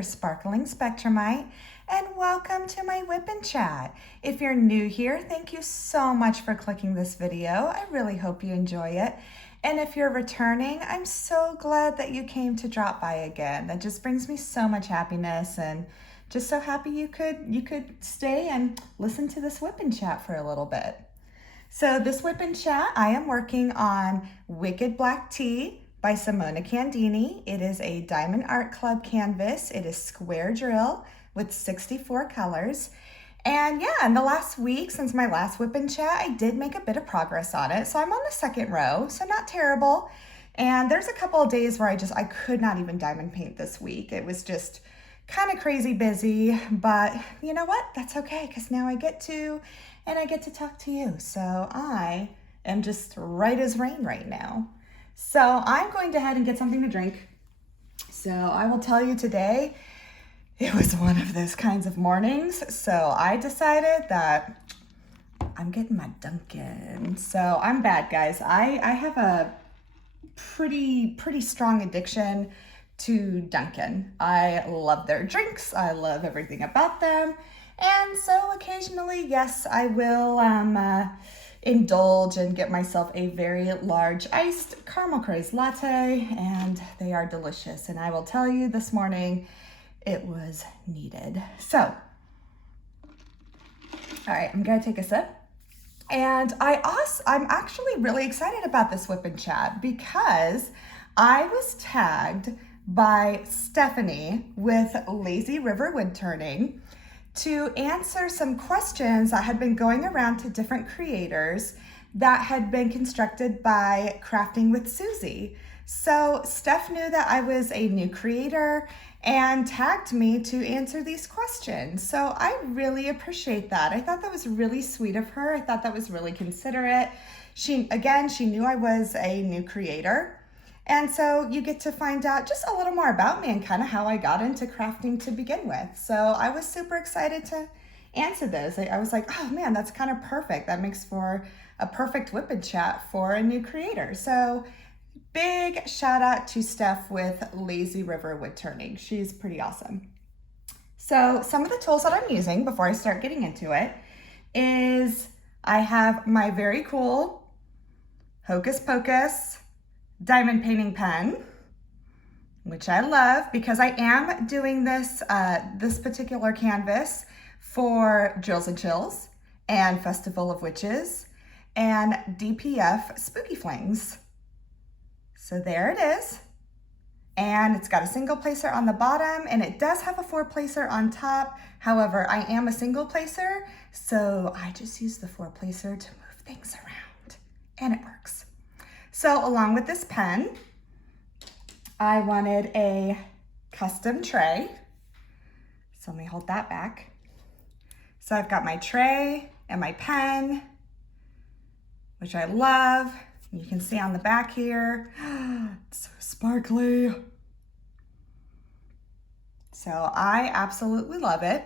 your sparkling Spectrumite, and welcome to my WIP and Chat. If you're new here, thank you so much for clicking this video. I really hope you enjoy it. And if you're returning, I'm so glad that you came to drop by again. That just brings me so much happiness, and just so happy you could stay and listen to this WIP and Chat for a little bit. So this WIP and Chat, I am working on Wicked Black Tea by Simona Candini. It is a Diamond Art Club canvas. It is square drill with 64 colors. And yeah, in the last week, since my last WIP and Chat, I did make a bit of progress on it. So I'm on the second row, so not terrible. And there's a couple of days where I could not even diamond paint this week. It was just kind of crazy busy, but you know what? That's okay, because now I get to talk to you. So I am just right as rain right now. So I'm going to head and get something to drink. So I will tell you today, it was one of those kinds of mornings. So I decided that I'm getting my Dunkin'. So I'm bad, guys. I have a pretty strong addiction to Dunkin'. I love their drinks. I love everything about them. And so occasionally, yes, I will indulge and get myself a very large iced caramel craze latte, and they are delicious. And I will tell you this morning, it was needed. So, all right, I'm gonna take a sip. And I'm actually really excited about this WIP and Chat because I was tagged by Stephanie with Lazy River Wood Turning to answer some questions that had been going around to different creators that had been constructed by Crafting with Susie. So Steph knew that I was a new creator and tagged me to answer these questions. So I really appreciate that. I thought that was really sweet of her. I thought that was really considerate. She knew I was a new creator. And so you get to find out just a little more about me and kind of how I got into crafting to begin with. So I was super excited to answer those. I was like, oh man, that's kind of perfect. That makes for a perfect WIP and Chat for a new creator. So big shout out to Steph with Lazy River Wood Turning. She's pretty awesome. So some of the tools that I'm using before I start getting into it is I have my very cool Hocus Pocus diamond painting pen, which I love because I am doing this particular canvas for Drills and Chills and Festival of Witches and DPF Spooky Flings. So there it is. And it's got a single placer on the bottom, and it does have a 4-placer on top. However, I am a single placer, so I just use the 4-placer to move things around, and it works. So along with this pen, I wanted a custom tray. So let me hold that back. So I've got my tray and my pen, which I love. You can see on the back here, it's so sparkly. So I absolutely love it.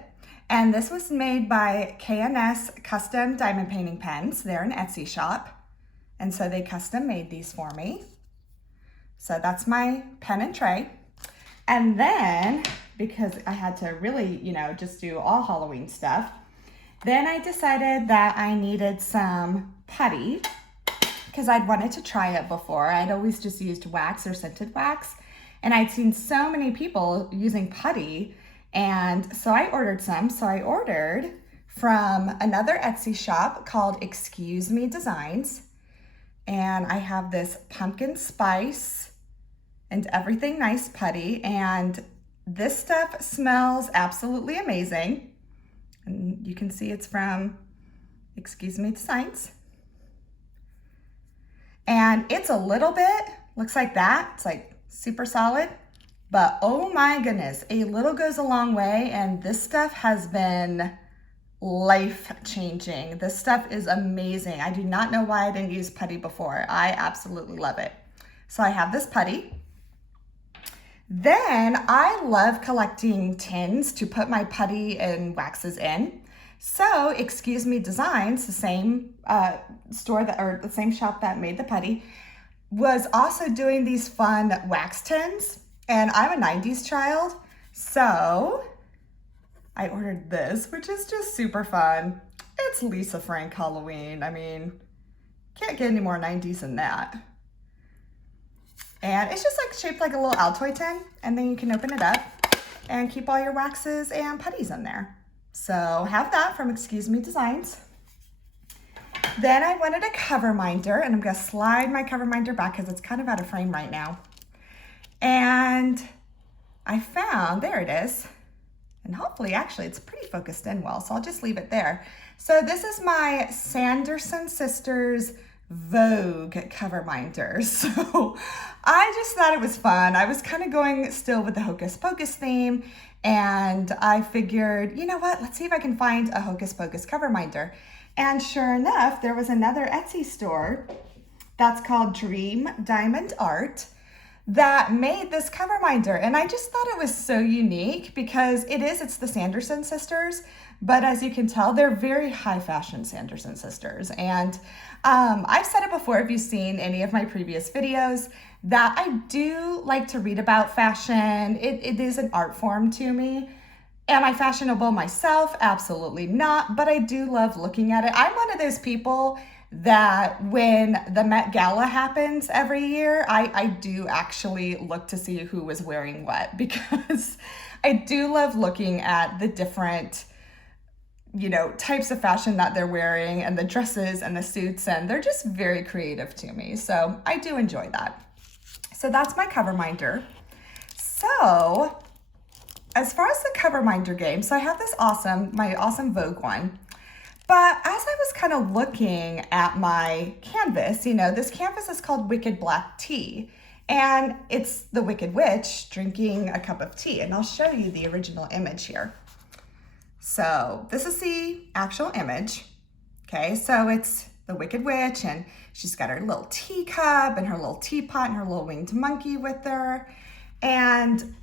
And this was made by KNS Custom Diamond Painting Pens. They're an Etsy shop. And so they custom made these for me. So that's my pen and tray. And then, because I had to really, just do all Halloween stuff, then I decided that I needed some putty because I'd wanted to try it before. I'd always just used wax or scented wax. And I'd seen so many people using putty. And so I ordered some. So I ordered from another Etsy shop called Excuse Me Designs. And I have this pumpkin spice and everything nice putty, and this stuff smells absolutely amazing. And you can see it's from Excuse Me Designs. And it's a little bit, looks like that. It's like super solid, but oh my goodness, a little goes a long way, and this stuff has been life-changing. This stuff is amazing. I do not know why I didn't use putty before. I absolutely love it. So I have this putty. Then I love collecting tins to put my putty and waxes in. So Excuse Me Designs, the same the same shop that made the putty, was also doing these fun wax tins. And I'm a 90s child, So I ordered this, which is just super fun. It's Lisa Frank Halloween. I mean, can't get any more 90s than that. And it's just like shaped like a little Altoid tin, and then you can open it up and keep all your waxes and putties in there. So have that from Excuse Me Designs. Then I wanted a Coverminder, and I'm gonna slide my Coverminder back because it's kind of out of frame right now. And I found, there it is. And hopefully, actually, it's pretty focused in well, so I'll just leave it there. So this is my Sanderson Sisters Vogue Coverminder. So I just thought it was fun. I was kind of going still with the Hocus Pocus theme, and I figured, you know what, let's see if I can find a Hocus Pocus Coverminder. And sure enough, there was another Etsy store that's called Dream Diamond Art that made this Coverminder, and I just thought it was so unique because it's the Sanderson sisters, but as you can tell, they're very high fashion Sanderson sisters. And I've said it before, if you've seen any of my previous videos, that I do like to read about fashion. It is an art form to me. Am I fashionable myself? Absolutely not, but I do love looking at it. I'm one of those people that when the Met Gala happens every year, I do actually look to see who was wearing what, because I do love looking at the different, types of fashion that they're wearing and the dresses and the suits, and they're just very creative to me. So I do enjoy that. So that's my Coverminder. So as far as the Coverminder game, so I have my awesome Vogue one. But as I was kind of looking at my canvas, this canvas is called Wicked Black Tea, and it's the Wicked Witch drinking a cup of tea, and I'll show you the original image here. So this is the actual image, okay? So it's the Wicked Witch, and she's got her little teacup and her little teapot and her little winged monkey with her. And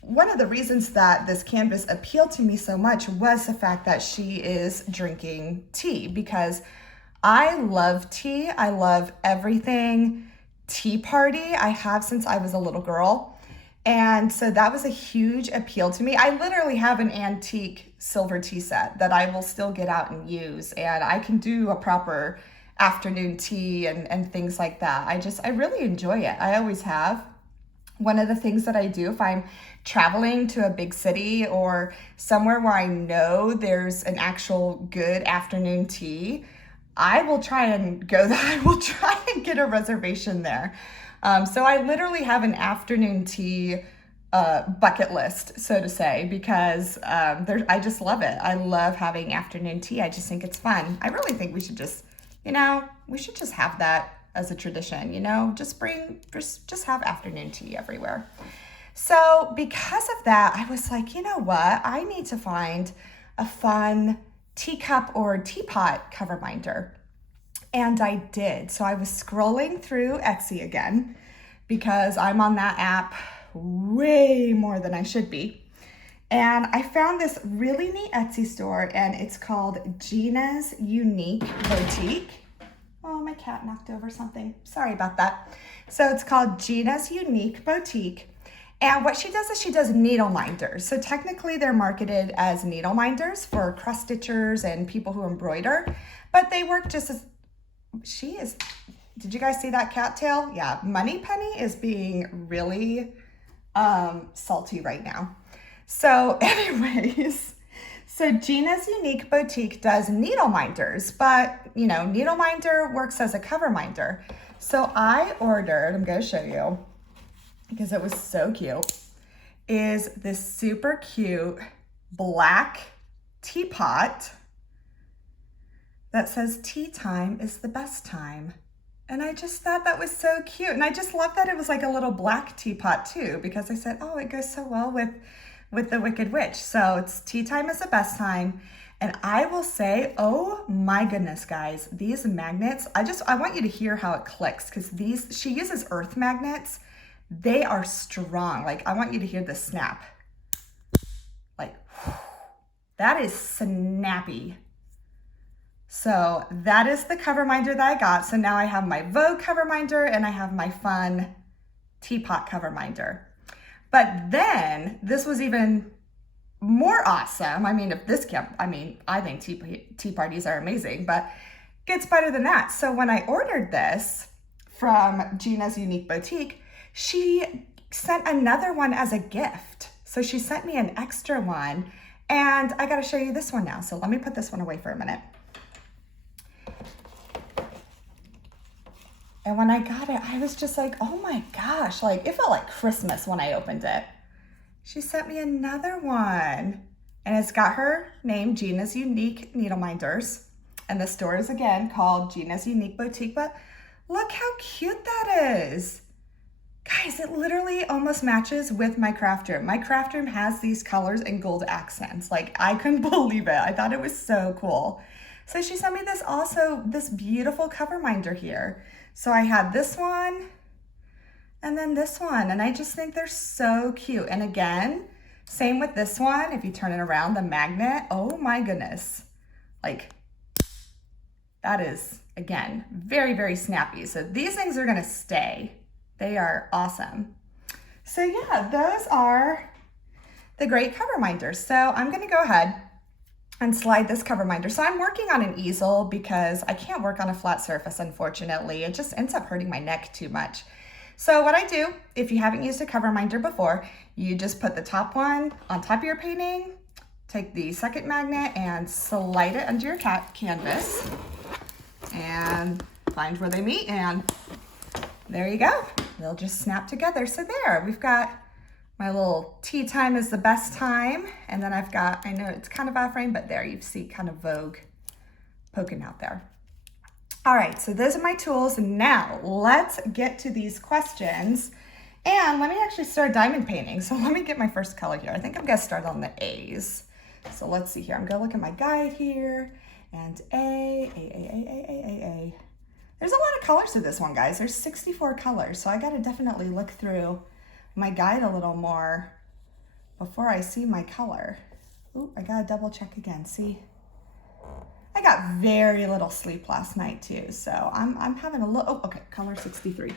one of the reasons that this canvas appealed to me so much was the fact that she is drinking tea, because I love tea. I love everything tea party. I have since I was a little girl. And so that was a huge appeal to me. I literally have an antique silver tea set that I will still get out and use. And I can do a proper afternoon tea and things like that. I really enjoy it. I always have. One of the things that I do if I'm traveling to a big city or somewhere where I know there's an actual good afternoon tea, I will try and go there. I will try and get a reservation there. So I literally have an afternoon tea bucket list, so to say, because I just love it. I love having afternoon tea. I just think it's fun. I really think we should just, have that as a tradition, just have afternoon tea everywhere. So because of that, I was like, you know what? I need to find a fun teacup or teapot Coverminder. And I did. So I was scrolling through Etsy again, because I'm on that app way more than I should be. And I found this really neat Etsy store, and it's called Ginas Unique Boutique. Oh, my cat knocked over something. Sorry about that. So it's called Ginas Unique Boutique. And what she does is she does needle minders. So technically they're marketed as needle minders for cross stitchers and people who embroider, but they work just as did you guys see that cattail? Yeah, Money Penny is being really salty right now. So anyways, so Ginas Unique Boutique does needle minders, but needle minder works as a Coverminder. So I ordered, I'm gonna show you because it was so cute, is this super cute black teapot that says tea time is the best time. And I just thought that was so cute. And I just love that it was like a little black teapot too, because I said, oh, it goes so well with the Wicked Witch. So it's tea time is the best time. And I will say, oh my goodness, guys, these magnets, I want you to hear how it clicks, because she uses earth magnets. They are strong. Like, I want you to hear the snap. Like, whew, that is snappy. So that is the Coverminder that I got. So now I have my Vogue Coverminder and I have my fun teapot Coverminder. But then this was even more awesome. I mean, I think tea parties are amazing, but gets better than that. So when I ordered this from Ginas Unique Boutique, she sent another one as a gift. So she sent me an extra one, and I gotta show you this one now. So let me put this one away for a minute. And when I got it, I was just like, oh my gosh, like it felt like Christmas when I opened it. She sent me another one, and it's got her name, Ginas Unique Needleminders. And the store is again called Ginas Unique Boutique, but look how cute that is. Guys, it literally almost matches with my craft room. My craft room has these colors and gold accents. Like, I couldn't believe it. I thought it was so cool. So she sent me this beautiful Coverminder here. So I had this one and then this one, and I just think they're so cute. And again, same with this one. If you turn it around, the magnet, oh my goodness. Like, that is, again, very, very snappy. So these things are gonna stay. They are awesome. So yeah, those are the great Coverminders. So I'm gonna go ahead and slide this Coverminder. So I'm working on an easel because I can't work on a flat surface, unfortunately. It just ends up hurting my neck too much. So what I do, if you haven't used a Coverminder before, you just put the top one on top of your painting, take the second magnet and slide it under your canvas and find where they meet, and there you go. They'll just snap together. So there, we've got my little tea time is the best time. And then I've got, I know it's kind of out of frame, but there you see kind of Vogue poking out there. All right, so those are my tools. Now let's get to these questions. And let me actually start diamond painting. So let me get my first color here. I think I'm gonna start on the A's. So let's see here. I'm gonna look at my guide here, and A. There's a lot of colors to this one, guys. There's 64 colors. So I gotta definitely look through my guide a little more before I see my color. Ooh, I gotta double check again. See, I got very little sleep last night too, so I'm having a look. Oh, okay, color 63.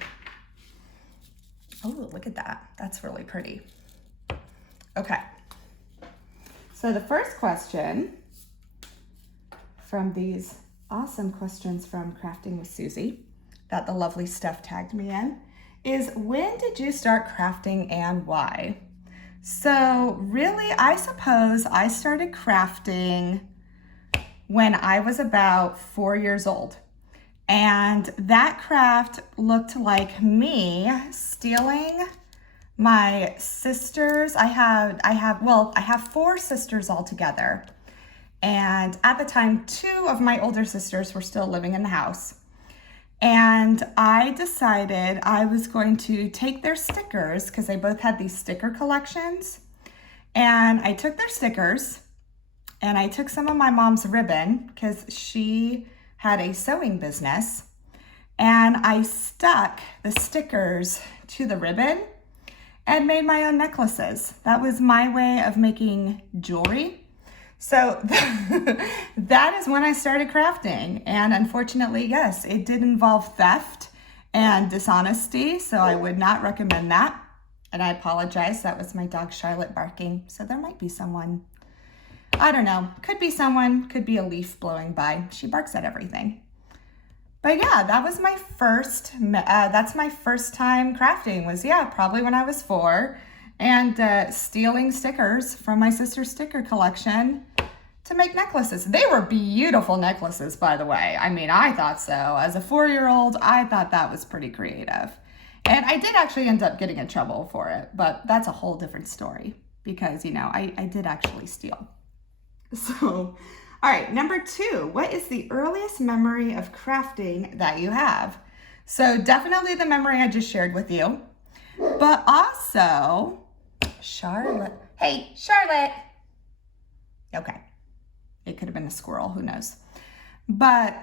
Oh, look at that. That's really pretty. Okay. So the first question from these awesome questions from Crafting with Susie that the lovely Steph tagged me in is, when did you start crafting and why? So really, I suppose I started crafting when I was about 4 years old. And that craft looked like me stealing my sisters. I have 4 sisters altogether. And at the time, 2 of my older sisters were still living in the house. And I decided I was going to take their stickers, because they both had these sticker collections. And I took their stickers and I took some of my mom's ribbon, because she had a sewing business. And I stuck the stickers to the ribbon and made my own necklaces. That was my way of making jewelry. So that is when I started crafting. And unfortunately, yes, it did involve theft and dishonesty. So I would not recommend that. And I apologize. That was my dog Charlotte barking. So there might be someone, I don't know, could be someone, could be a leaf blowing by. She barks at everything. But yeah, that was my first, that's my first time crafting was, probably when I was 4. And stealing stickers from my sister's sticker collection to make necklaces. They were beautiful necklaces, by the way. I mean, I thought so. As a 4-year-old, I thought that was pretty creative. And I did actually end up getting in trouble for it, but that's a whole different story because, I did actually steal. So, all right, number 2, what is the earliest memory of crafting that you have? So definitely the memory I just shared with you, but also Charlotte. Hey, Charlotte. Okay. It could have been a squirrel, who knows. But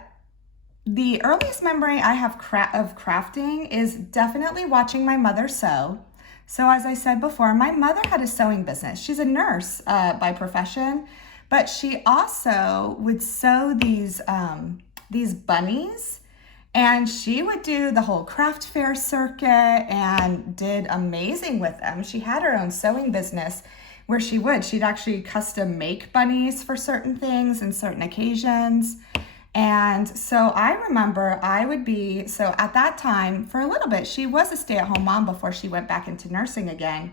the earliest memory I have of crafting is definitely watching my mother sew. So as I said before, my mother had a sewing business. She's a nurse by profession, but she also would sew these bunnies. And she would do the whole craft fair circuit and did amazing with them. She had her own sewing business where she'd actually custom make bunnies for certain things and certain occasions. And so I remember so at that time, for a little bit, she was a stay-at-home mom before she went back into nursing again.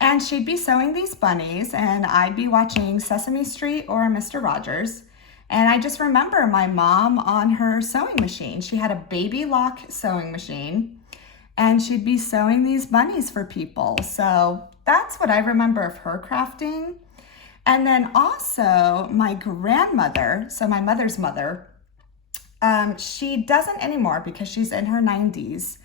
And she'd be sewing these bunnies, and I'd be watching Sesame Street or Mr. Rogers. And I just remember my mom on her sewing machine. She had a baby lock sewing machine, and she'd be sewing these bunnies for people. So that's what I remember of her crafting. And then also my grandmother, so my mother's mother, she doesn't anymore because she's in her 90s,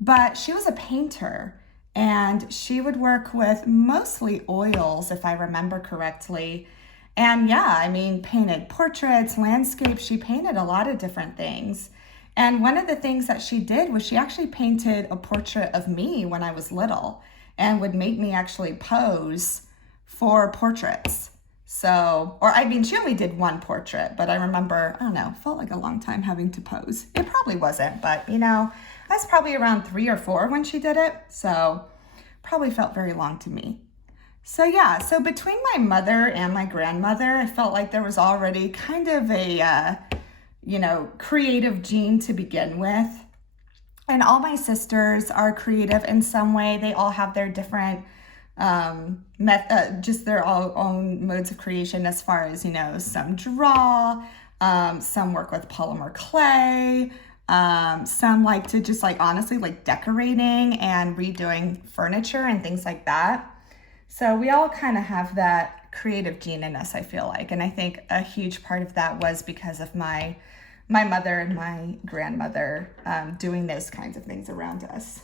but she was a painter. And she would work with mostly oils, if I remember correctly. And yeah, I mean, painted portraits, landscapes. She painted a lot of different things. And one of the things that she did was she actually painted a portrait of me when I was little and would make me actually pose for portraits. So, or I mean, she only did one portrait, but I remember, I don't know, felt like a long time having to pose. It probably wasn't, but you know, I was probably around 3 or 4 when she did it. So probably felt very long to me. So yeah, so between my mother and my grandmother, I felt like there was already kind of a, creative gene to begin with. And all my sisters are creative in some way. They all have their different, just their own modes of creation as far as, some draw, some work with polymer clay, some like to just honestly decorating and redoing furniture and things like that. So we all kind of have that creative gene in us, I feel like. And I think a huge part of that was because of my mother and my grandmother doing those kinds of things around us.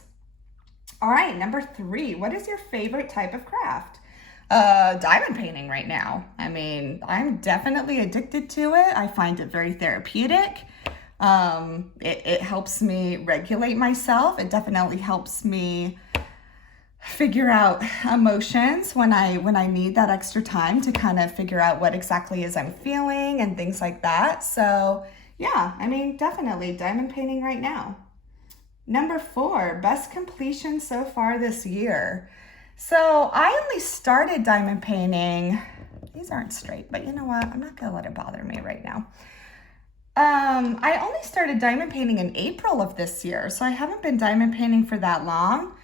All right, number 3, what is your favorite type of craft? Diamond painting right now. I mean, I'm definitely addicted to it. I find it very therapeutic. It helps me regulate myself. It definitely helps me figure out emotions when I need that extra time to kind of figure out what exactly is I'm feeling and things like that. So yeah, I mean, definitely diamond painting right now. Number 4, best completion so far this year. So I only started diamond painting. These aren't straight, but you know what? I'm not gonna let it bother me right now. I only started diamond painting in April of this year, so I haven't been diamond painting for that long.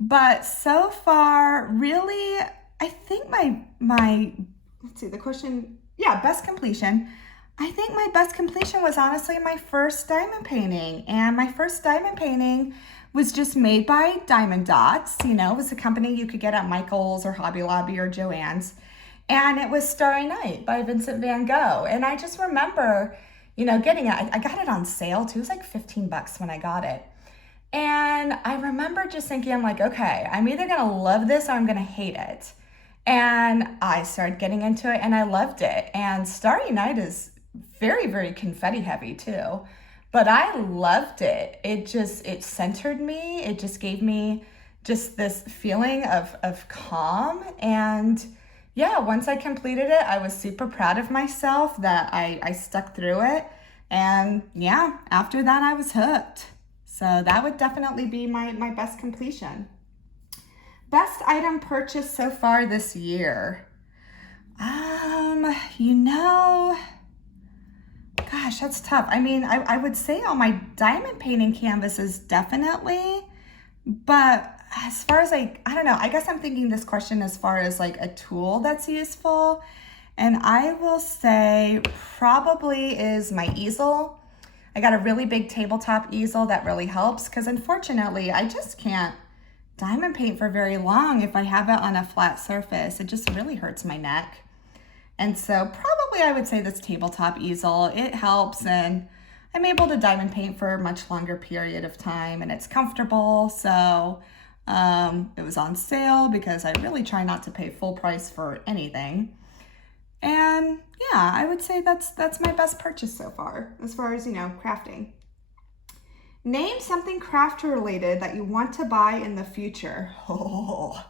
But so far, really, I think let's see, the question, yeah, best completion. I think my best completion was honestly my first diamond painting. And my first diamond painting was just made by Diamond Dots. It was a company you could get at Michael's or Hobby Lobby or Joann's. And it was Starry Night by Vincent van Gogh. And I just remember, getting it. I got it on sale too. It was like $15 when I got it. And I remember just thinking, I'm like, okay, I'm either gonna love this or I'm gonna hate it. And I started getting into it and I loved it. And Starry Night is very, very confetti heavy too. But I loved it. It centered me. It just gave me just this feeling of calm. And yeah, once I completed it, I was super proud of myself that I stuck through it. And yeah, after that, I was hooked. So that would definitely be my best completion. Best item purchased so far this year. Gosh, that's tough. I mean, I would say on my diamond painting canvases, definitely. But as far as I don't know, I guess I'm thinking this question as far as a tool that's useful. And I will say probably is my easel. I got a really big tabletop easel that really helps because unfortunately I just can't diamond paint for very long if I have it on a flat surface. It just really hurts my neck. And so probably I would say this tabletop easel, it helps and I'm able to diamond paint for a much longer period of time and it's comfortable. So it was on sale because I really try not to pay full price for anything. And yeah, I would say that's my best purchase so far as crafting. Name something craft related that you want to buy in the future. Oh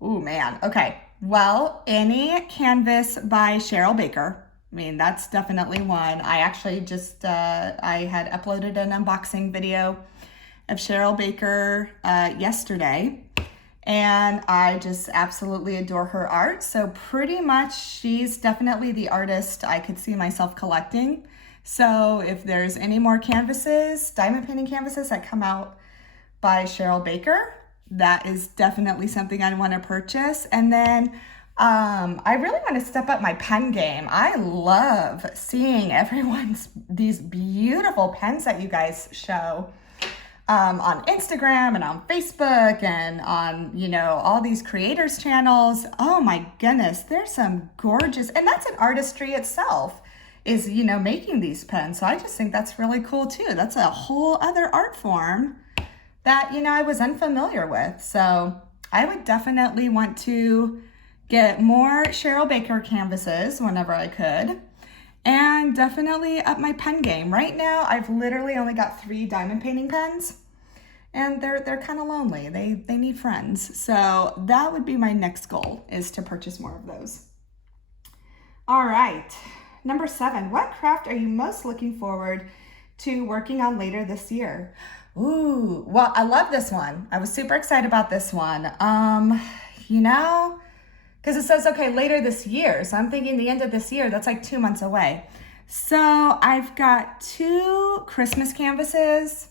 man. Okay. Well, any canvas by Cheryl Baker. I mean, that's definitely one. I actually just, I had uploaded an unboxing video of Cheryl Baker yesterday, and I just absolutely adore her art. So pretty much she's definitely the artist I could see myself collecting. So if there's any more canvases, diamond painting canvases that come out by Cheryl Baker, that is definitely something I want to purchase. And then I really want to step up my pen game. I love seeing these beautiful pens that you guys show on Instagram and on Facebook and on, all these creators channels. Oh my goodness, there's some gorgeous, and that's an artistry itself, is, making these pens. So I just think that's really cool too. That's a whole other art form that, I was unfamiliar with. So I would definitely want to get more Cheryl Baker canvases whenever I could, and definitely up my pen game. Right now, I've literally only got 3 diamond painting pens, and they're kind of lonely. They need friends. So that would be my next goal, is to purchase more of those. All right, number 7, what craft are you most looking forward to working on later this year? Ooh, well, I love this one. I was super excited about this one. Because it says, okay, later this year. So I'm thinking the end of this year, that's like 2 months away. So I've got 2 Christmas canvases,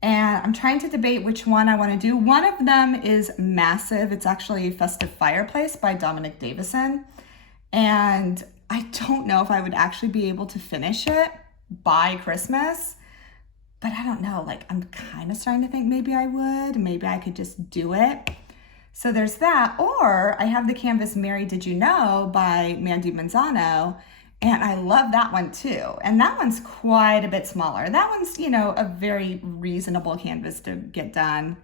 and I'm trying to debate which one I want to do. One of them is massive. It's actually Festive Fireplace by Dominic Davison. And I don't know if I would actually be able to finish it by Christmas, but I don't know. Like, I'm kind of starting to think maybe I would. Maybe I could just do it. So there's that. Or I have the canvas Mary Did You Know by Mandy Manzano, and I love that one too. And that one's quite a bit smaller. That one's, a very reasonable canvas to get done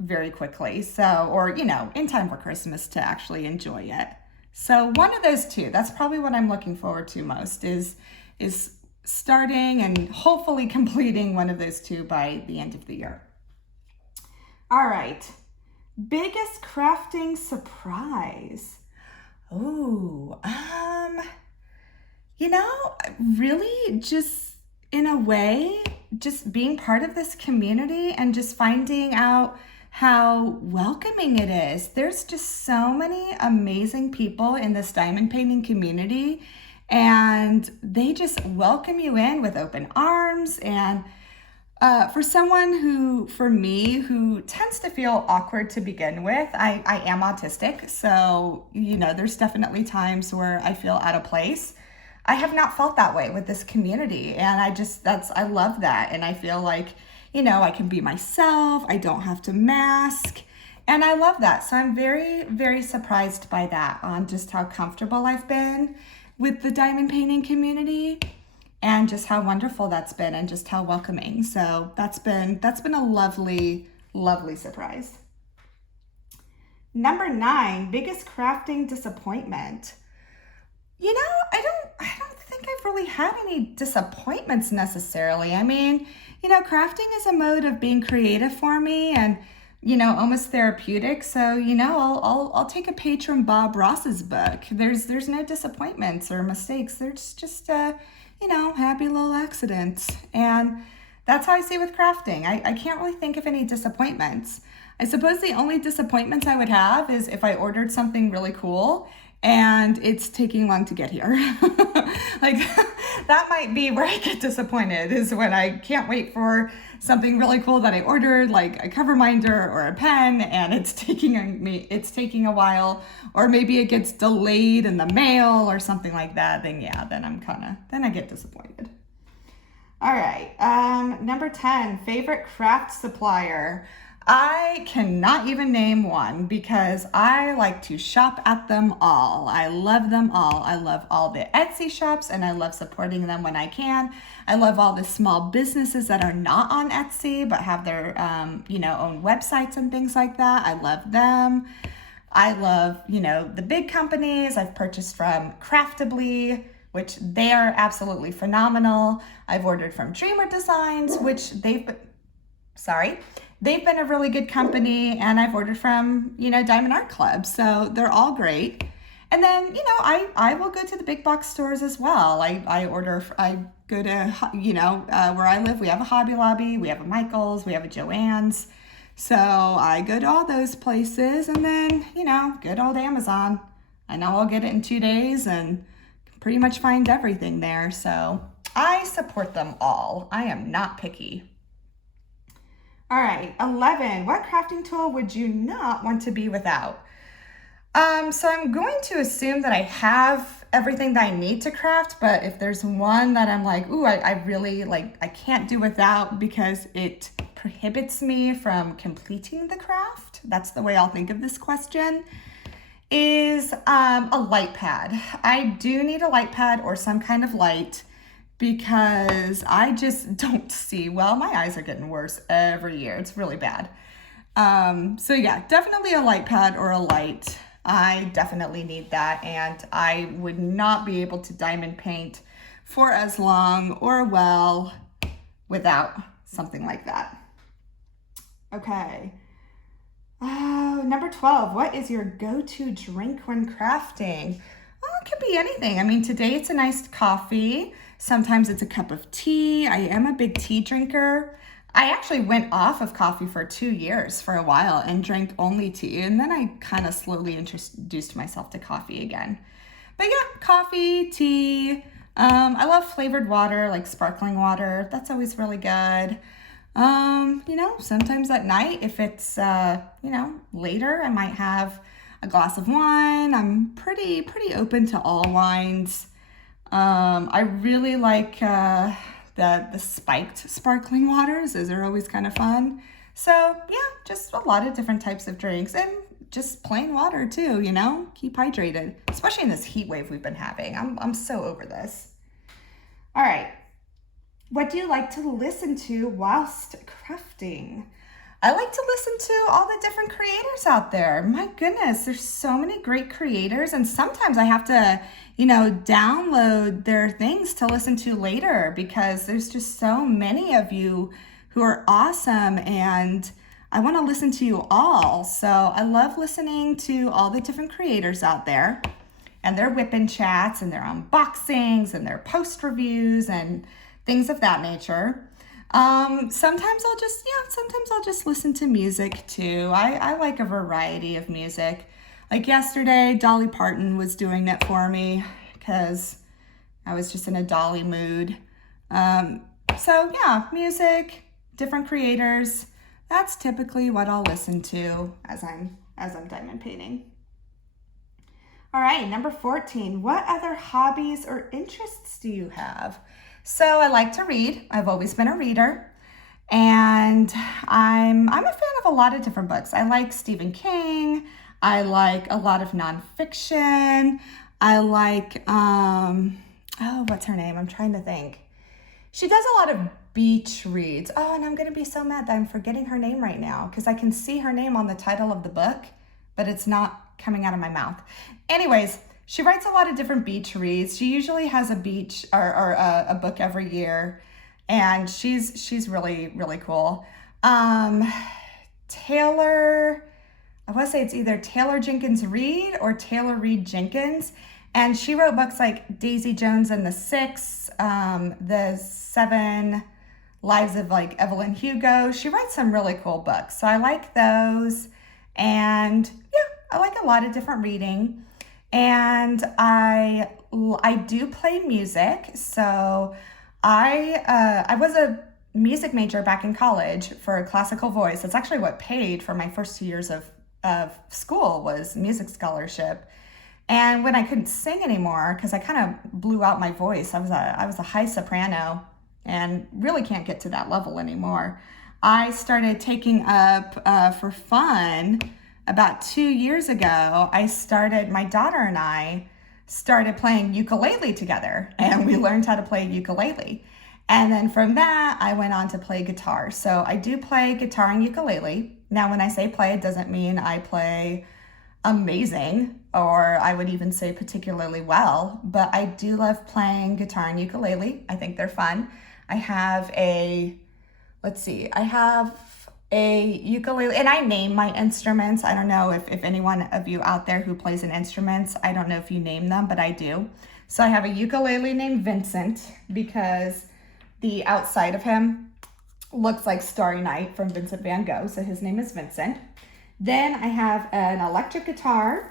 very quickly. So, or, in time for Christmas to actually enjoy it. So one of those 2, that's probably what I'm looking forward to most, is starting and hopefully completing one of those 2 by the end of the year. All right. Biggest crafting surprise. Ooh, really just in a way, just being part of this community and just finding out how welcoming it is. There's just so many amazing people in this diamond painting community, and they just welcome you in with open arms. And for me, who tends to feel awkward to begin with, I am autistic. So, there's definitely times where I feel out of place. I have not felt that way with this community. And I love that. And I feel like, I can be myself. I don't have to mask. And I love that. So I'm very, very surprised by that, on just how comfortable I've been with the diamond painting community, and just how wonderful that's been, and just how welcoming. So that's been a lovely, lovely surprise. Number 9, biggest crafting disappointment. I don't think I've really had any disappointments necessarily. I mean, crafting is a mode of being creative for me, and almost therapeutic. So, I'll take a page from Bob Ross's book. There's no disappointments or mistakes. There's just happy little accidents. And that's how I see with crafting. I can't really think of any disappointments. I suppose the only disappointments I would have is if I ordered something really cool and it's taking long to get here. Like, that might be where I get disappointed, is when I can't wait for something really cool that I ordered, like a Coverminder or a pen, and it's taking a while, or maybe it gets delayed in the mail or something like that. Then I get disappointed. All right, number 10, favorite craft supplier. I cannot even name one, because I like to shop at them all. I love them all. I love all the Etsy shops, and I love supporting them when I can. I love all the small businesses that are not on Etsy but have their own websites and things like that. I love them. I love, the big companies. I've purchased from Craftably, which they are absolutely phenomenal. I've ordered from Dreamer Designs, which they've been a really good company, and I've ordered from, Diamond Art Club. So they're all great. And then, I will go to the big box stores as well. I go to, where I live, we have a Hobby Lobby, we have a Michael's, we have a Joann's. So I go to all those places, and then, good old Amazon. I know I'll get it in 2 days and pretty much find everything there. So I support them all. I am not picky. All right, 11. What crafting tool would you not want to be without? So I'm going to assume that I have everything that I need to craft, but if there's one that I'm like, ooh, I really I can't do without because it prohibits me from completing the craft, that's the way I'll think of this question, is a light pad. I do need a light pad or some kind of light because I just don't see well. My eyes are getting worse every year. It's really bad. So yeah, definitely a light pad or a light. I definitely need that, and I would not be able to diamond paint for as long or well without something like that. Okay. Number 12, what is your go-to drink when crafting? Well, it could be anything. I mean, today it's a nice coffee. Sometimes it's a cup of tea. I am a big tea drinker. I actually went off of coffee for 2 years for a while and drank only tea. And then I kind of slowly introduced myself to coffee again. But yeah, coffee, tea. I love flavored water, like sparkling water. That's always really good. Sometimes at night, if it's, later, I might have a glass of wine. I'm pretty open to all wines. I really like the spiked sparkling waters. Those are always kind of fun. So yeah, just a lot of different types of drinks and just plain water too, keep hydrated, especially in this heat wave we've been having. I'm so over this. All right. What do you like to listen to whilst crafting? I like to listen to all the different creators out there. My goodness, there's so many great creators, and sometimes I have to, download their things to listen to later because there's just so many of you who are awesome, and I want to listen to you all. So I love listening to all the different creators out there and their WIP and Chats and their unboxings and their post reviews and things of that nature. Sometimes I'll just listen to music too. I like a variety of music. Like yesterday, Dolly Parton was doing it for me because I was just in a Dolly mood. So yeah, music, different creators. That's typically what I'll listen to as I'm diamond painting. All right, number 14. What other hobbies or interests do you have? So I like to read. I've always been a reader, and I'm a fan of a lot of different books. I like Stephen King. I like a lot of nonfiction. I like what's her name? I'm trying to think. She does a lot of beach reads. Oh, and I'm gonna be so mad that I'm forgetting her name right now because I can see her name on the title of the book, but it's not coming out of my mouth. Anyways, she writes a lot of different beach reads. She usually has a beach or a book every year, and she's really, really cool. Taylor, I want to say it's either Taylor Jenkins Reid or Taylor Reid Jenkins, and she wrote books like Daisy Jones and the Six, the 7 Lives of Evelyn Hugo. She writes some really cool books, so I like those, and yeah, I like a lot of different reading. And I do play music. So I was a music major back in college for classical voice. That's actually what paid for my first 2 years of school was music scholarship. And when I couldn't sing anymore, because I kind of blew out my voice, I was a high soprano and really can't get to that level anymore. I started taking up for fun. About 2 years ago, my daughter and I started playing ukulele together, and we learned how to play ukulele. And then from that, I went on to play guitar. So I do play guitar and ukulele. Now, when I say play, it doesn't mean I play amazing, or I would even say particularly well, but I do love playing guitar and ukulele. I think they're fun. I have a ukulele, and I name my instruments. I don't know if anyone of you out there who plays an instruments, I don't know if you name them, but I do. So I have a ukulele named Vincent because the outside of him looks like Starry Night from Vincent van Gogh, so his name is Vincent. Then I have an electric guitar.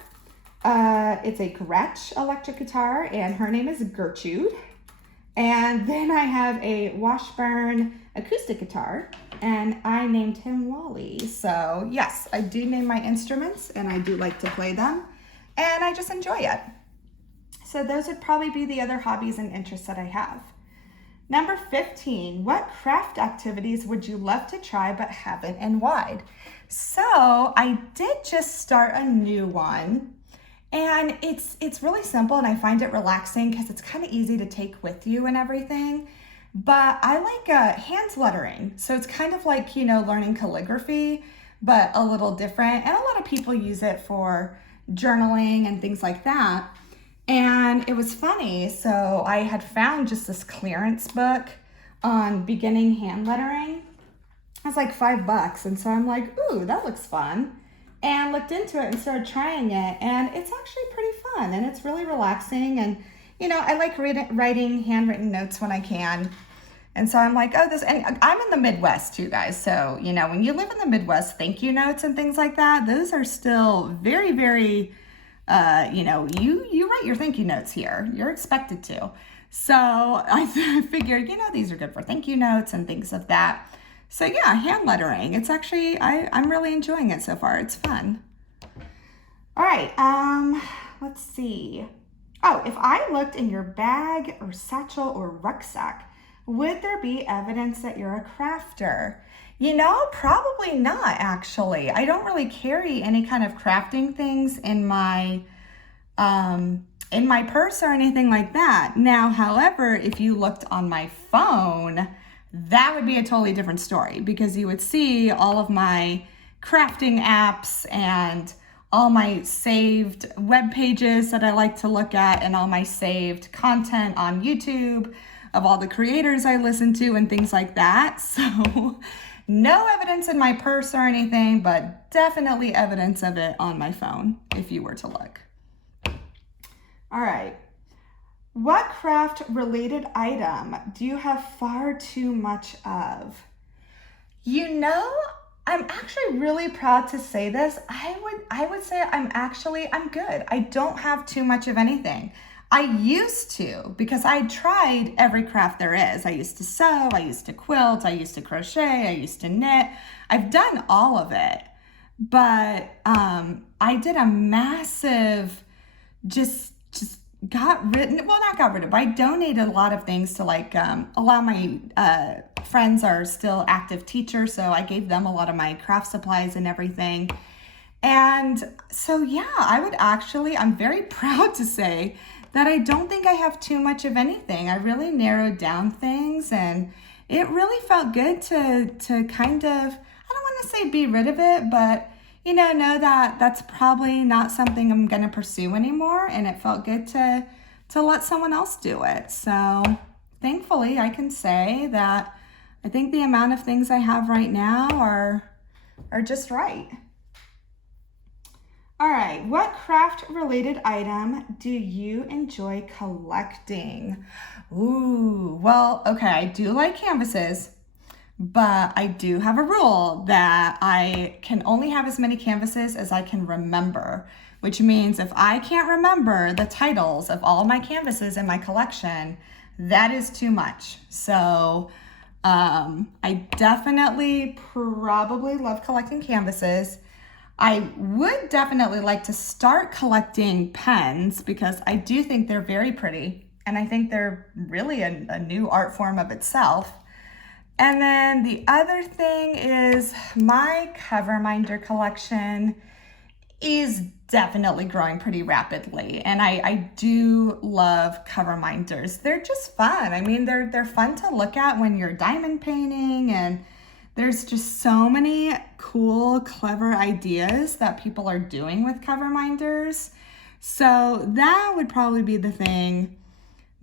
It's a Gretsch electric guitar, and her name is Gertrude. And then I have a Washburn acoustic guitar, and I named him Wally. So yes, I do name my instruments, and I do like to play them, and I just enjoy it. So those would probably be the other hobbies and interests that I have. Number 15, what craft activities would you love to try but haven't, and why? So I did just start a new one, and it's really simple, and I find it relaxing because it's kind of easy to take with you and everything. But I like hand lettering. So it's kind of like, learning calligraphy, but a little different. And a lot of people use it for journaling and things like that. And it was funny. So I had found just this clearance book on beginning hand lettering. It was like $5. And so I'm like, ooh, that looks fun. And looked into it and started trying it. And it's actually pretty fun. And it's really relaxing. And I like writing handwritten notes when I can. And so I'm like, and I'm in the Midwest too, guys. So, when you live in the Midwest, thank you notes and things like that, those are still very, very, you write your thank you notes here. You're expected to. So I figured, these are good for thank you notes and things of that. So yeah, hand lettering. It's actually, I'm really enjoying it so far. It's fun. All right, let's see. Oh, if I looked in your bag or satchel or rucksack, would there be evidence that you're a crafter? Probably not, actually. I don't really carry any kind of crafting things in my purse or anything like that. Now, however, if you looked on my phone, that would be a totally different story because you would see all of my crafting apps and all my saved web pages that I like to look at and all my saved content on YouTube of all the creators I listen to and things like that. So no evidence in my purse or anything, but definitely evidence of it on my phone if you were to look. All right. What craft related item do you have far too much of? I'm actually really proud to say this. I would say I'm good. I don't have too much of anything. I used to, because I tried every craft there is. I used to sew, I used to quilt, I used to crochet, I used to knit. I've done all of it. But I did a massive, not got rid of, but I donated a lot of things to a lot of my friends are still active teachers, so I gave them a lot of my craft supplies and everything. And so, yeah, I'm very proud to say that I don't think I have too much of anything. I really narrowed down things, and it really felt good to kind of, I don't want to say be rid of it, but know that that's probably not something I'm going to pursue anymore. And it felt good to let someone else do it. So thankfully I can say that I think the amount of things I have right now are just right. All right, what craft related item do you enjoy collecting? Ooh, well, okay, I do like canvases. But I do have a rule that I can only have as many canvases as I can remember, which means if I can't remember the titles of all my canvases in my collection, that is too much. So I definitely probably love collecting canvases. I would definitely like to start collecting pens because I do think they're very pretty, and I think they're really a new art form of itself. And then the other thing is my Coverminder collection is definitely growing pretty rapidly. And I do love Coverminders. They're just fun. I mean, they're fun to look at when you're diamond painting, and there's just so many cool, clever ideas that people are doing with Coverminders. So that would probably be the thing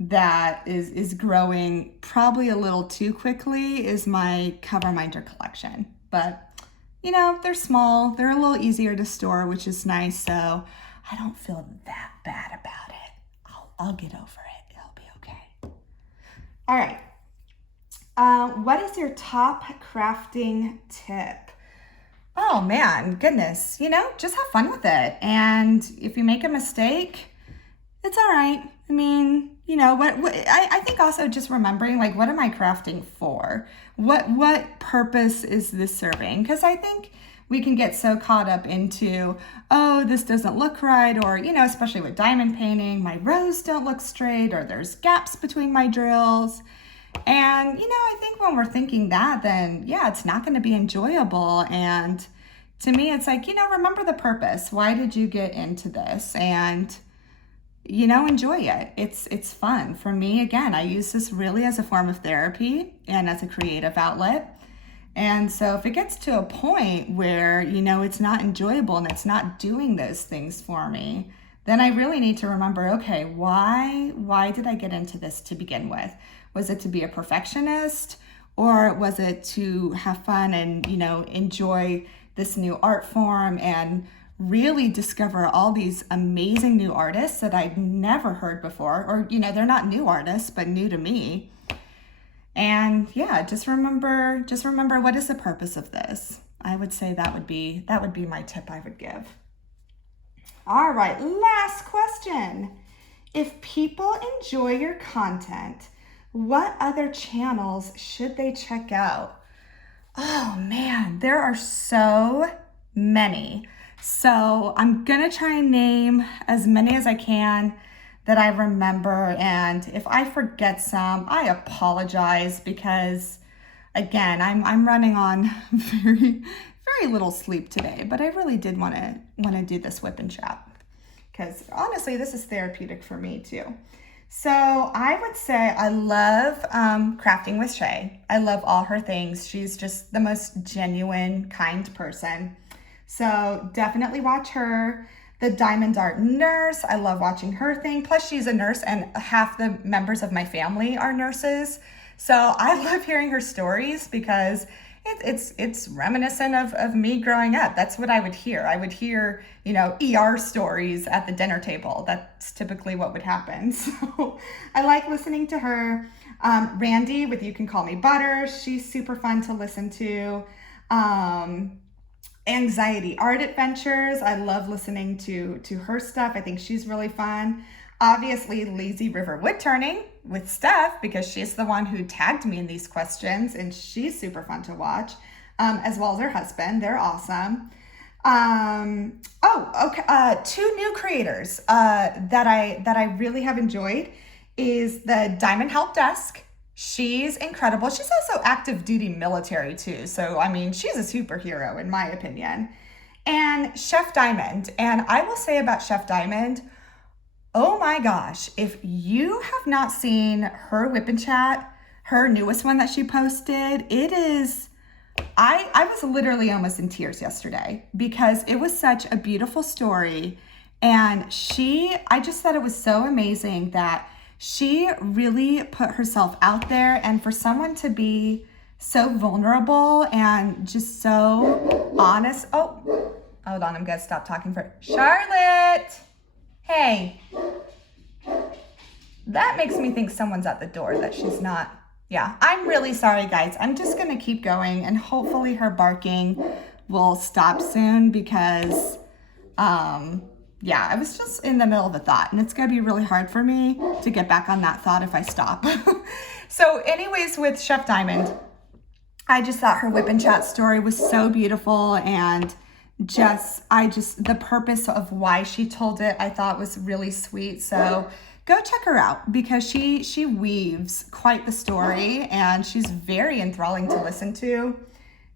that is growing probably a little too quickly, is my Coverminder collection. But you know, they're small, they're a little easier to store, which is nice. So I don't feel that bad about it. I'll get over it. It'll be okay. All right. What is your top crafting tip? Oh man, goodness, you know, just have fun with it. And if you make a mistake, it's all right. I mean, you know, I think also just remembering, like, what am I crafting for? What purpose is this serving? Because I think we can get so caught up into, oh, this doesn't look right, or, you know, especially with diamond painting, my rows don't look straight, or there's gaps between my drills. And, you know, I think when we're thinking that, then yeah, it's not going to be enjoyable. And to me, it's like, you know, remember the purpose. Why did you get into this? And, you know, enjoy it. It's fun. For me, again, I use this really as a form of therapy and as a creative outlet. And so if it gets to a point where, you know, it's not enjoyable and it's not doing those things for me, then I really need to remember, okay, why did I get into this to begin with? Was it to be a perfectionist, or was it to have fun and, you know, enjoy this new art form and really discover all these amazing new artists that I'd never heard before, or, you know, they're not new artists, but new to me. And yeah, just remember what is the purpose of this? I would say that would be my tip I would give. All right, last question. If people enjoy your content, what other channels should they check out? Oh man, there are so many. So I'm gonna try and name as many as I can that I remember. And if I forget some, I apologize, because again, I'm running on very little sleep today, but I really did want to do this WIP and Chat, because honestly, this is therapeutic for me too. So I would say I love crafting with Shay. I love all her things. She's just the most genuine, kind person. So definitely watch her. The Diamond Art Nurse, I love watching her thing. Plus she's a nurse and half the members of my family are nurses. So I love hearing her stories because it's reminiscent of me growing up. That's what I would hear. I would hear, you know, ER stories at the dinner table. That's typically what would happen. So I like listening to her. Randy with You Can Call Me Butter, she's super fun to listen to. Anxiety Art Adventures, I love listening to her stuff. I think she's really fun. Obviously, Lazy River Wood Turning with Steph, because she's the one who tagged me in these questions, and she's super fun to watch, as well as her husband. They're awesome. Two new creators that I really have enjoyed is the Diamond Help Desk. She's incredible. She's also active duty military too. So, I mean, she's a superhero in my opinion. And Chef Diamond. And I will say about Chef Diamond, oh my gosh, if you have not seen her WIP and Chat, her newest one that she posted, it is, I was literally almost in tears yesterday because it was such a beautiful story. And I just thought it was so amazing that she really put herself out there, and for someone to be so vulnerable and just so honest. Oh, hold on, I'm gonna stop talking for Charlotte. Hey, that makes me think someone's at the door that she's not. Yeah, I'm really sorry, guys. I'm just gonna keep going, and hopefully her barking will stop soon because, yeah, I was just in the middle of a thought, and it's gonna be really hard for me to get back on that thought if I stop. So anyways, with Chef Diamond, I just thought her WIP and Chat story was so beautiful, and the purpose of why she told it, I thought was really sweet. So go check her out because she weaves quite the story, and she's very enthralling to listen to,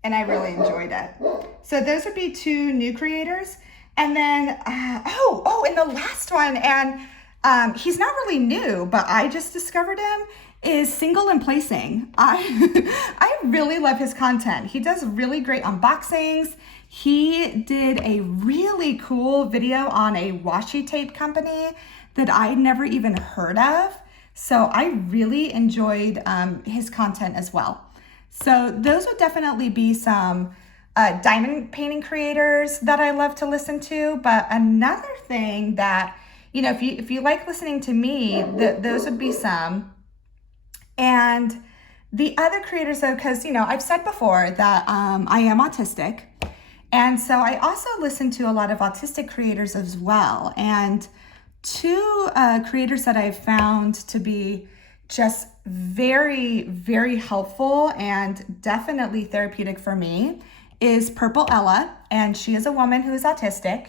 and I really enjoyed it. So those would be two new creators. And then, and the last one, and he's not really new, but I just discovered him, is Single and Placing. I really love his content. He does really great unboxings. He did a really cool video on a washi tape company that I'd never even heard of. So I really enjoyed his content as well. So those would definitely be some diamond painting creators that I love to listen to. But another thing that, if you like listening to me, those would be some. And the other creators, though, because, I've said before that I am autistic. And so I also listen to a lot of autistic creators as well. And two creators that I've found to be just very, very helpful and definitely therapeutic for me is Purple Ella. And she is a woman who is autistic.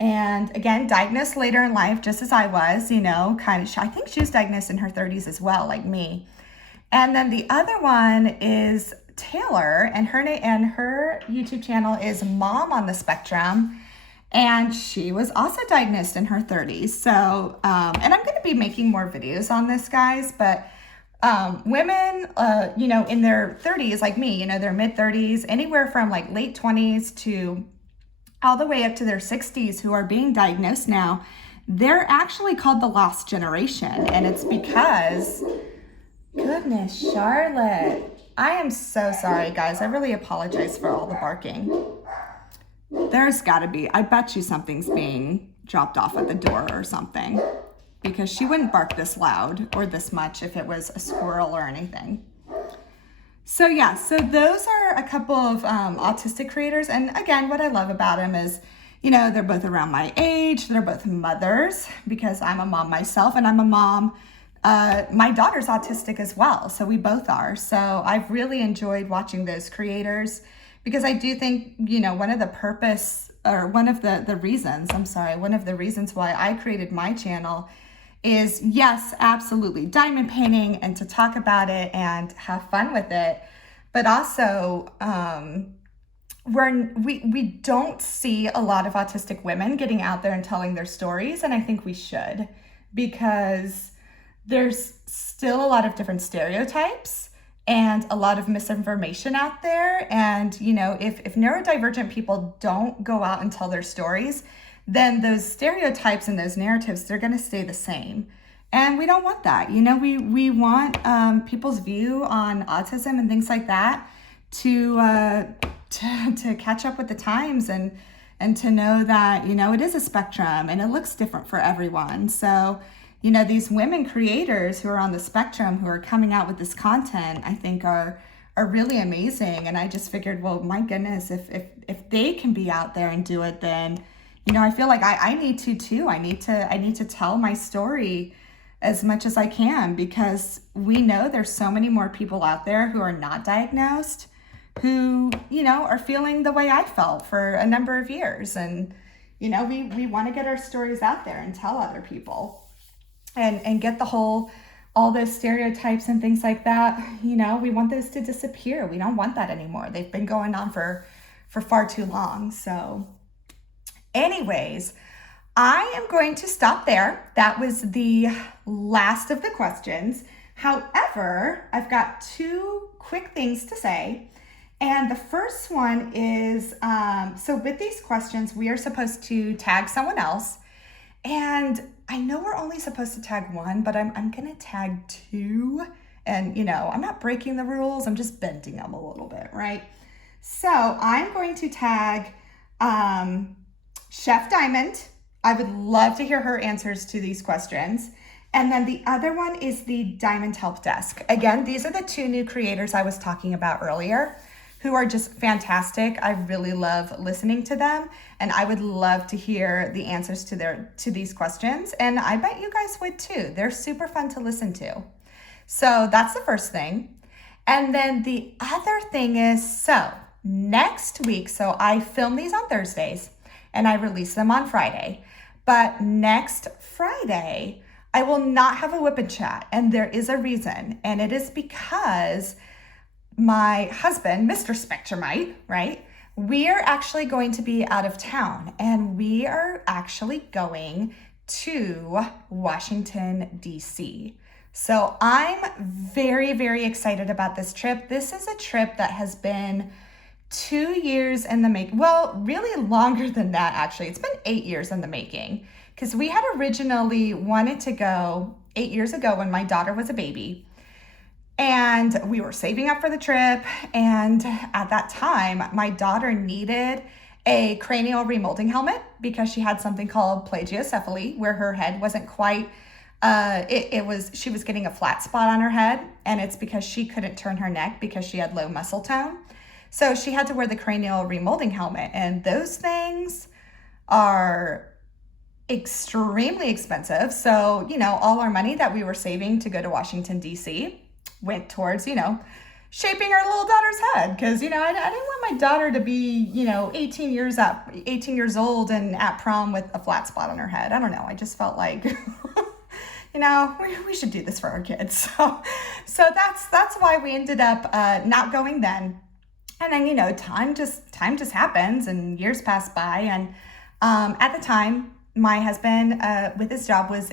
And again, diagnosed later in life, just as I was, I think she was diagnosed in her 30s as well, like me. And then the other one is Taylor, and her YouTube channel is Mom on the Spectrum. And she was also diagnosed in her 30s. So, and I'm going to be making more videos on this, guys, but women, in their 30s, like me, their mid 30s, anywhere from like late 20s to all the way up to their 60s who are being diagnosed now, they're actually called the lost generation. And it's because, goodness, Charlotte, I am so sorry, guys. I really apologize for all the barking. There's gotta be, I bet you something's being dropped off at the door or something, because she wouldn't bark this loud or this much if it was a squirrel or anything. So yeah, so those are a couple of autistic creators. And again, what I love about them is, they're both around my age. They're both mothers, because I'm a mom myself, and I'm a mom. My daughter's autistic as well, so we both are. So I've really enjoyed watching those creators, because I do think, one of the reasons why I created my channel is, yes, absolutely, diamond painting, and to talk about it and have fun with it. But also, we don't see a lot of autistic women getting out there and telling their stories, and I think we should, because there's still a lot of different stereotypes and a lot of misinformation out there. And, if neurodivergent people don't go out and tell their stories, then those stereotypes and those narratives, they're going to stay the same. And we don't want that. We want people's view on autism and things like that to catch up with the times, and to know that, it is a spectrum and it looks different for everyone. So, these women creators who are on the spectrum, who are coming out with this content, I think are really amazing. And I just figured, well, my goodness, if they can be out there and do it, then, I feel like I need to too. I need to tell my story as much as I can, because we know there's so many more people out there who are not diagnosed, who, are feeling the way I felt for a number of years. And, we want to get our stories out there and tell other people. And get all those stereotypes and things like that, we want those to disappear. We don't want that anymore. They've been going on for far too long. So anyways, I am going to stop there. That was the last of the questions. However, I've got two quick things to say. And the first one is, so with these questions, we are supposed to tag someone else. And I know we're only supposed to tag one, but I'm going to tag two. And, I'm not breaking the rules. I'm just bending them a little bit, right? So I'm going to tag Chef Diamond. I would love to hear her answers to these questions. And then the other one is the Diamond Help Desk. Again, these are the two new creators I was talking about earlier, who are just fantastic. I really love listening to them, and I would love to hear the answers to these questions. And I bet you guys would too. They're super fun to listen to. So that's the first thing. And then the other thing is, so next week, so I film these on Thursdays and I release them on Friday. But next Friday, I will not have a WIP and Chat. And there is a reason. And it is because my husband, Mr. Spectrumite, right? We are actually going to be out of town, and we are actually going to Washington, D.C. So I'm very, very excited about this trip. This is a trip that has been 2 years in the making. Well, really longer than that, actually. It's been 8 years in the making, because we had originally wanted to go 8 years ago when my daughter was a baby. And And we were saving up for the trip. And at that time, my daughter needed a cranial remolding helmet because she had something called plagiocephaly, where her head wasn't quite, she was getting a flat spot on her head. And it's because she couldn't turn her neck because she had low muscle tone. So she had to wear the cranial remolding helmet. And those things are extremely expensive. So, all our money that we were saving to go to Washington, D.C. went towards, shaping our little daughter's head. Because, I didn't want my daughter to be, 18 years old and at prom with a flat spot on her head. I don't know. I just felt like, we should do this for our kids. So that's why we ended up not going then. And then, time just happens and years pass by. And at the time, my husband, with his job, was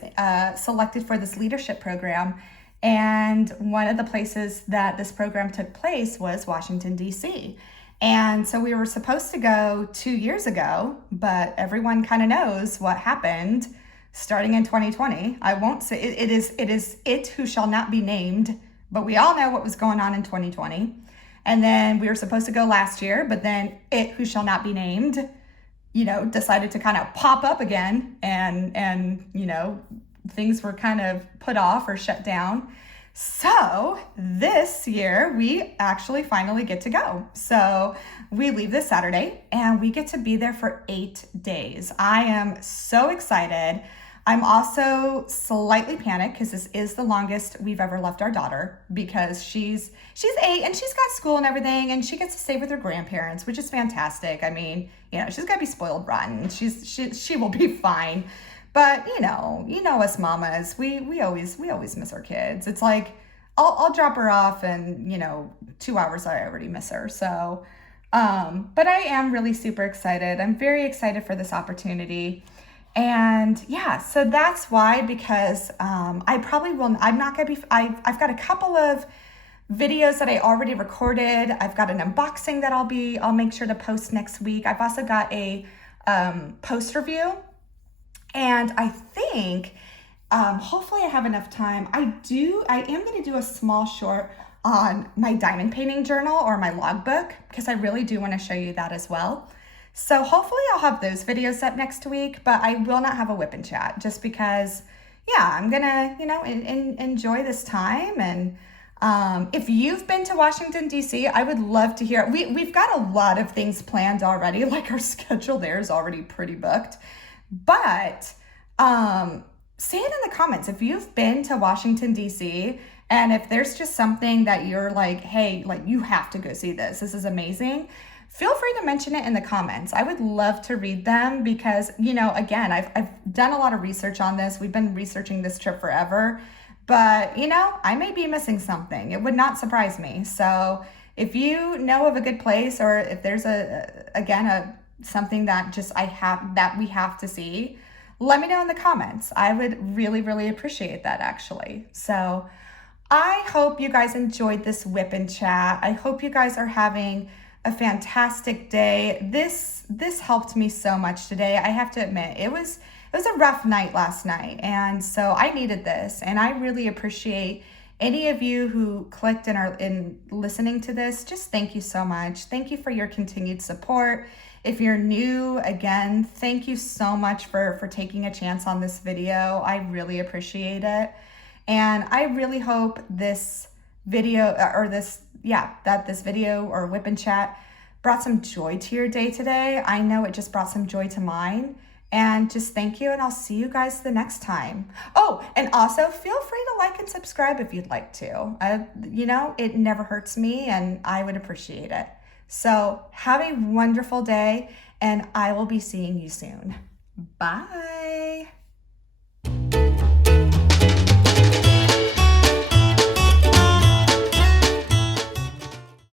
selected for this leadership program. And one of the places that this program took place was Washington, D.C. And so we were supposed to go 2 years ago, but everyone kind of knows what happened starting in 2020. I won't say it is it who shall not be named, but we all know what was going on in 2020. And then we were supposed to go last year, but then it who shall not be named decided to kind of pop up again and things were kind of put off or shut down. So this year we actually finally get to go. So we leave this Saturday and we get to be there for 8 days. I am so excited. I'm also slightly panicked because this is the longest we've ever left our daughter, because she's 8 and she's got school and everything, and she gets to stay with her grandparents, which is fantastic. I mean, she's got to be spoiled rotten. She will be fine. But us mamas, we always miss our kids. It's like I'll drop her off and 2 hours I already miss her. So but I am really super excited. I'm very excited for this opportunity. And yeah, so that's why, because I've got a couple of videos that I already recorded. I've got an unboxing that I'll make sure to post next week. I've also got a post review, and I think hopefully I have enough time. I am going to do a small short on my diamond painting journal or my logbook, because I really do want to show you that as well. So hopefully I'll have those videos up next week, but I will not have a WIP and Chat, just because, I'm gonna, enjoy this time. And if you've been to Washington, D.C., I would love to hear. We've got a lot of things planned already, like our schedule there is already pretty booked. But say it in the comments if you've been to Washington, D.C., and if there's just something that you're like, hey, like you have to go see this. This is amazing. Feel free to mention it in the comments. I would love to read them because, again, I've done a lot of research on this. We've been researching this trip forever, but, I may be missing something. It would not surprise me. So if you know of a good place, or if there's something that we have to see, let me know in the comments. I would really, really appreciate that, actually. So I hope you guys enjoyed this WIP and Chat. I hope you guys are having a fantastic day. This helped me so much today. I have to admit, it was a rough night last night, and so I needed this, and I really appreciate any of you who clicked and are listening to this. Just thank you so much. Thank you for your continued support. If you're new, again, thank you so much for taking a chance on this video. I really appreciate it, and I really hope this video this video or WIP and Chat brought some joy to your day today. I know it just brought some joy to mine. And just thank you, and I'll see you guys the next time. Oh, and also feel free to like and subscribe if you'd like to. It never hurts me, and I would appreciate it. So have a wonderful day, and I will be seeing you soon. Bye.